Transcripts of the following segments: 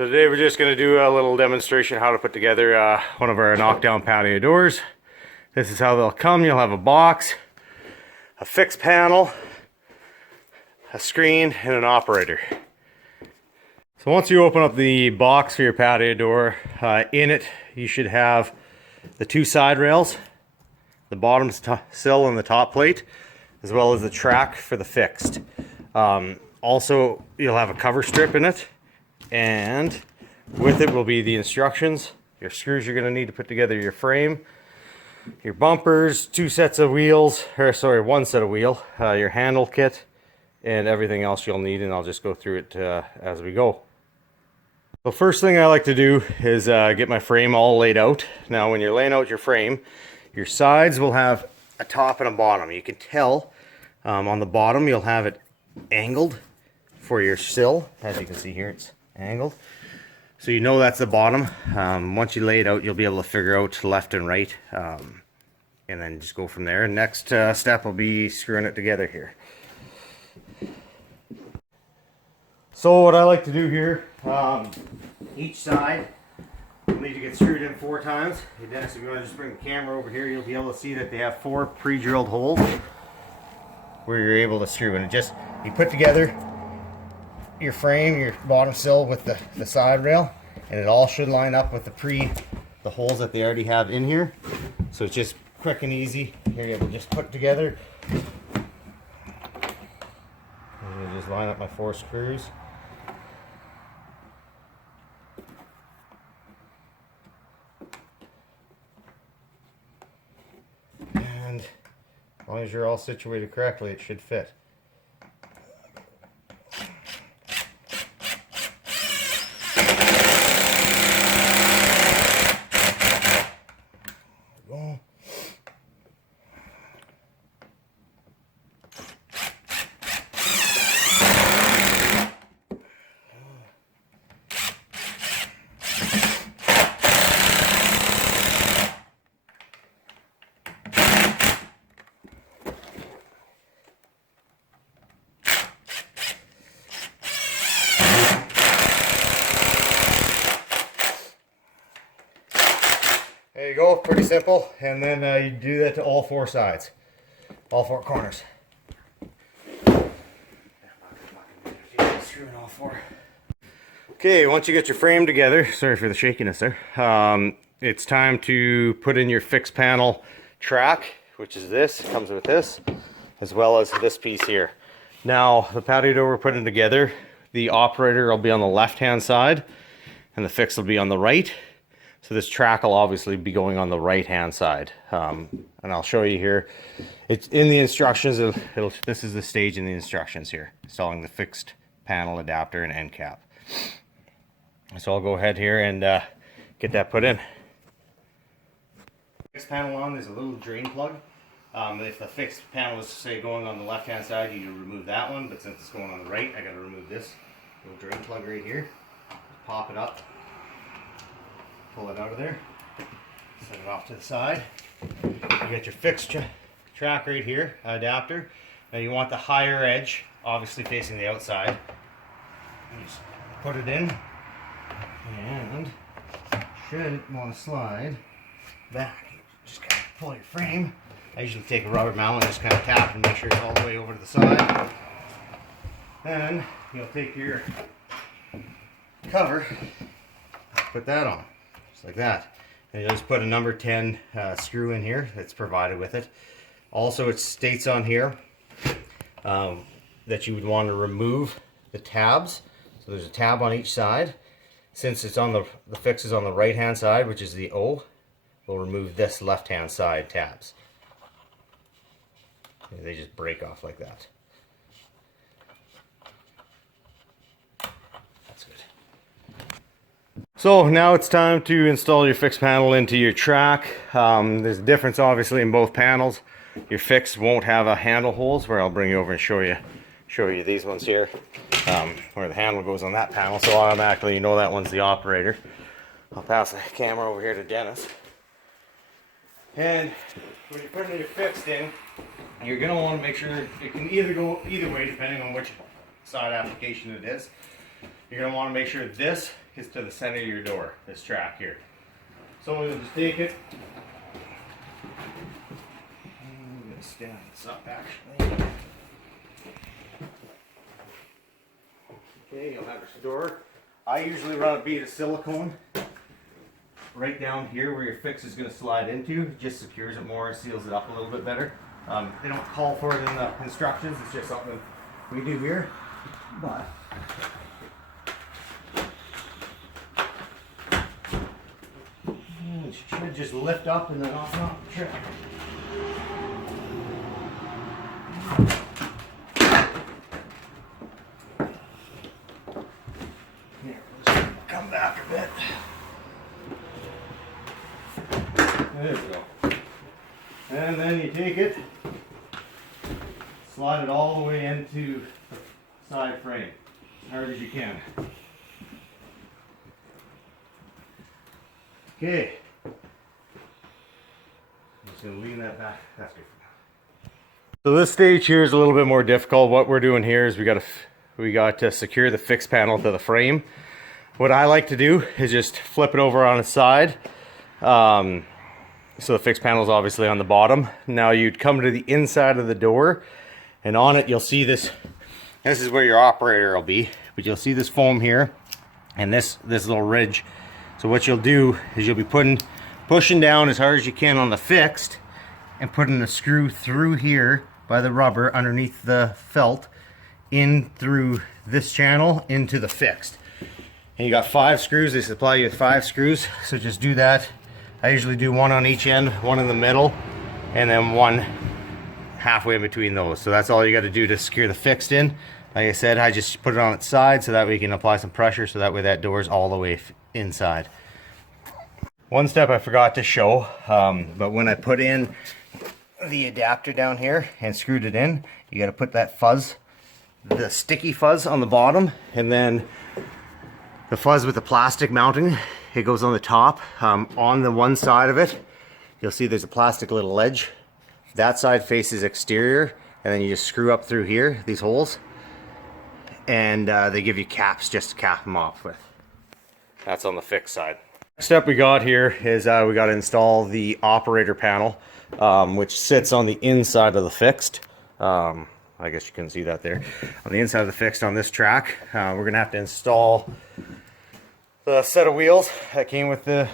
So today we're just going to do a little demonstration how to put together one of our knockdown patio doors. This is how they'll come. You'll have a box, a fixed panel, a screen, and an operator. So once you open up the box for your patio door, in it you should have the two side rails, the bottom sill and the top plate, as well as the track for the fixed. Also, you'll have a cover strip in it, and with it will be the instructions, your screws you're going to need to put together your frame, your bumpers, two sets of wheels, or sorry, one set of wheel, your handle kit, and everything else you'll need, and I'll just go through it as we go. The first thing I like to do is get my frame all laid out. Now when you're laying out your frame, your sides will have a top and a bottom. You can tell on the bottom you'll have it angled for your sill. As you can see here, it's angled. So you know that's the bottom. Once you lay it out, you'll be able to figure out left and right, and then just go from there. Next step will be screwing it together here. So what I like to do here, each side will need to get screwed in 4 times. Hey Dennis, if you want to just bring the camera over here, you'll be able to see that they have 4 pre-drilled holes where you're able to screw in. Just you put together your frame, your bottom sill with the side rail, and it all should line up with the holes that they already have in here. So it's just quick and easy. Here you go, just put together. And just line up my 4 screws. And as long as you're all situated correctly, it should fit. There you go, pretty simple. And then you do that to all 4 sides, all 4 corners. Okay, once you get your frame together, sorry for the shakiness there, it's time to put in your fixed panel track, which is this. It comes with this, as well as this piece here. Now, the patio door we're putting together, the operator will be on the left-hand side, and the fix will be on the right. So this track will obviously be going on the right-hand side, and I'll show you here. It's in the instructions. This is the stage in the instructions here, installing the fixed panel adapter and end cap. So I'll go ahead here and get that put in. Fixed panel on, there's a little drain plug. If the fixed panel is, say, going on the left-hand side, you remove that one, but since it's going on the right, I got to remove this little drain plug right here. Just pop it up. Pull it out of there, set it off to the side. You got your fixed track right here, adapter. Now you want the higher edge, obviously facing the outside. You just put it in, and should want to slide back. Just kind of pull your frame. I usually take a rubber mallet and just kind of tap and make sure it's all the way over to the side. Then you'll take your cover, put that on. Like that, and you'll just put a number 10 screw in here that's provided with it. Also, it states on here that you would want to remove the tabs. So there's a tab on each side. Since it's on the fix is on the right hand side, which is the O, we'll remove this left hand side tabs. And they just break off like that. That's good. So now it's time to install your fixed panel into your track. There's a difference obviously in both panels. Your fixed won't have a handle holes, where I'll bring you over and show you these ones here, where the handle goes on that panel, so automatically you know that one's the operator. I'll pass the camera over here to Dennis. And when you're putting your fixed in, you're going to want to make sure it can either go either way depending on which side application it is. You're going to want to make sure this is to the center of your door, this track here. So we'll just take it. I'm going to stand this up actually. Okay, you'll have your door. I usually run a bead of silicone right down here where your fix is going to slide into. It just secures it more and seals it up a little bit better. They don't call for it in the instructions, it's just something we do here. But it should just lift up and then off the track. Here, let's come back a bit. There we go. And then you take it, slide it all the way into the side frame as hard as you can. Okay. I'm just going to lean that back. That's good for now. So this stage here is a little bit more difficult. What we're doing here is we got to secure the fixed panel to the frame. What I like to do is just flip it over on its side. So the fixed panel is obviously on the bottom. Now you'd come to the inside of the door, and on it you'll see this. This is where your operator will be, but you'll see this foam here, and this little ridge. So what you'll do is you'll be pushing down as hard as you can on the fixed, and putting the screw through here by the rubber underneath the felt, in through this channel into the fixed. And you got 5 screws. They supply you with 5 screws. So just do that. I usually do 1 on each end, 1 in the middle, and then 1 halfway in between those. So that's all you got to do to secure the fixed in. Like I said, I just put it on its side so that way you can apply some pressure, so that way that door is all the way inside. One step I forgot to show, but when I put in the adapter down here and screwed it in, you got to put that fuzz, the sticky fuzz on the bottom, and then the fuzz with the plastic mounting. It goes on the top. On the one side of it, you'll see there's a plastic little ledge. That side faces exterior, and then you just screw up through here, these holes, and they give you caps just to cap them off with. That's on the fixed side. Next step we got here is we got to install the operator panel, which sits on the inside of the fixed. I guess you can see that there. On the inside of the fixed on this track, we're going to have to install the set of wheels that came with the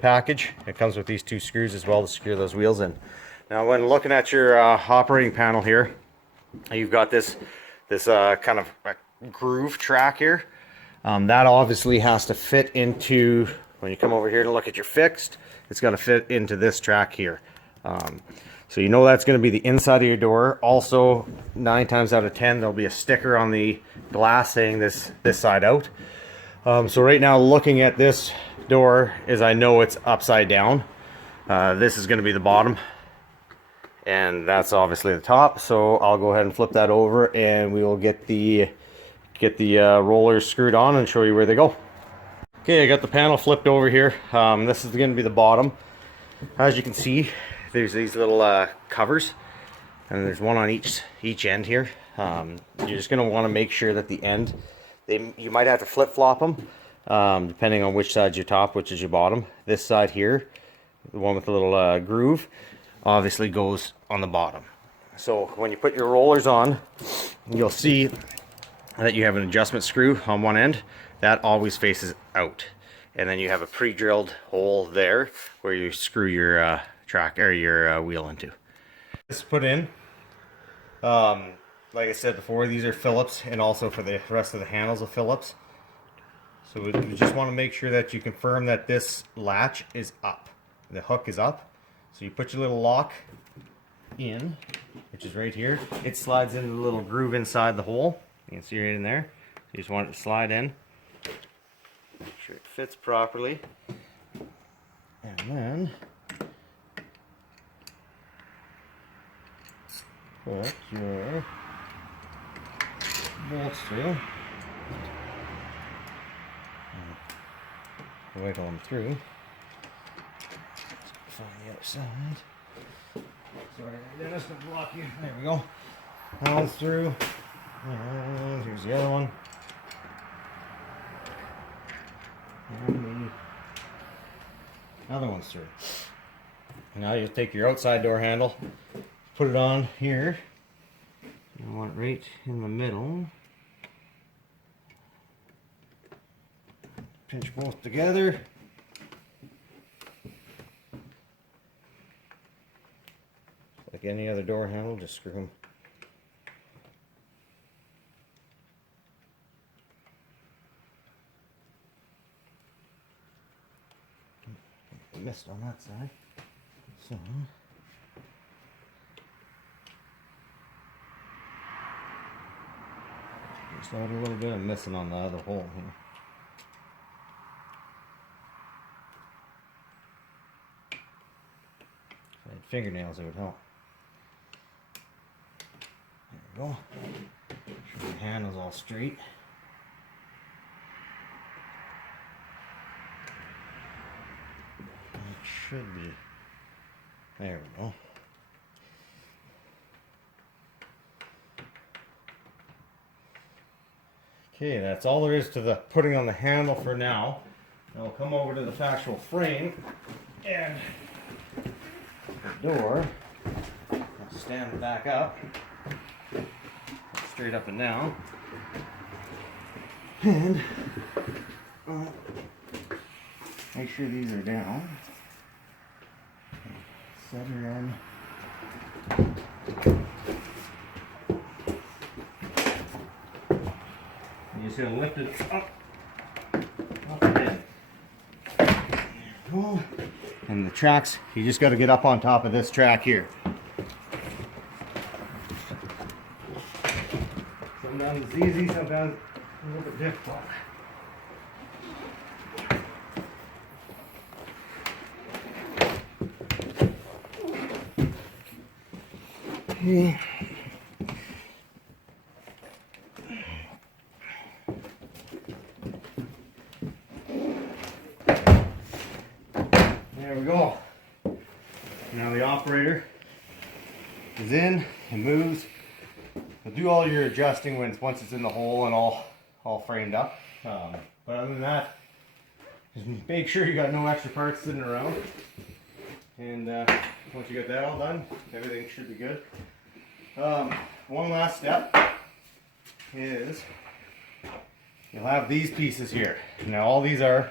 package. It comes with these 2 screws as well to secure those wheels in. Now when looking at your operating panel here, you've got this kind of groove track here. That obviously has to fit into, when you come over here to look at your fixed, it's got to fit into this track here. So you know that's going to be the inside of your door. Also, 9 times out of 10 there'll be a sticker on the glass saying this side out. So right now, looking at this door, is I know it's upside down. This is going to be the bottom, and that's obviously the top. So I'll go ahead and flip that over, and we will get the rollers screwed on and show you where they go. Okay, I got the panel flipped over here. This is going to be the bottom. As you can see, there's these little covers, and there's one on each end here. You're just going to want to make sure that the end, you might have to flip-flop them, depending on which side's your top, which is your bottom. This side here, the one with the little groove, obviously goes on the bottom. So when you put your rollers on, you'll see that you have an adjustment screw on one end. That always faces out. And then you have a pre-drilled hole there where you screw your track or your wheel into. This is put in. Like I said before, these are Phillips, and also for the rest of the handles of Phillips. So we just want to make sure that you confirm that this latch is up. The hook is up. So you put your little lock in, which is right here. It slides into the little groove inside the hole. You can see right in there. You just want it to slide in. Make sure it fits properly. And then put your bolts through. Wiggle them through. Find the other side. Sorry, Dennis, gonna block you. There we go. That one's through. And here's the other one. And the other one's through. Now you take your outside door handle, put it on here. I want it right in the middle. Pinch both together. Like any other door handle, just screw them. I missed on that side. So just add a little bit of missing on the other hole here. If I had fingernails, it would help. There we go. Make sure the handle's all straight. It should be. There we go. Okay, that's all there is to the putting on the handle for now. Now we'll come over to the actual frame and the door. I'll stand it back up. Straight up and down. And make sure these are down. Set her in. You're just going to lift it up and in. And the tracks, you just got to get up on top of this track here. Sometimes it's easy, sometimes a little bit difficult. Okay. There we go. Now the operator is in and moves. You'll do all your adjusting once it's in the hole and all framed up. But other than that, just make sure you got no extra parts sitting around. And once you get that all done, everything should be good. One last step is you'll have these pieces here. Now all these are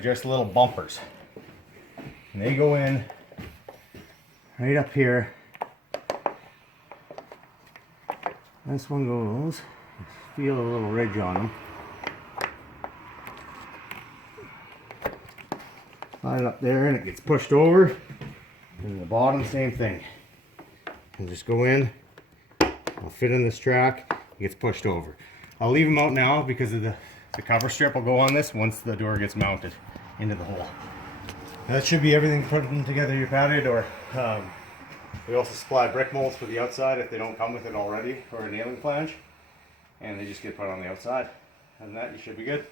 just little bumpers. And they go in right up here. This one goes, feel a little ridge on them. Slide it up there and it gets pushed over. And the bottom, same thing. And just go in, I'll fit in this track, it gets pushed over. I'll leave them out now because of the cover strip will go on this once the door gets mounted into the hole. That should be everything putting together your patio door. We also supply brick molds for the outside if they don't come with it already, or a nailing flange, and they just get put on the outside. And that, you should be good.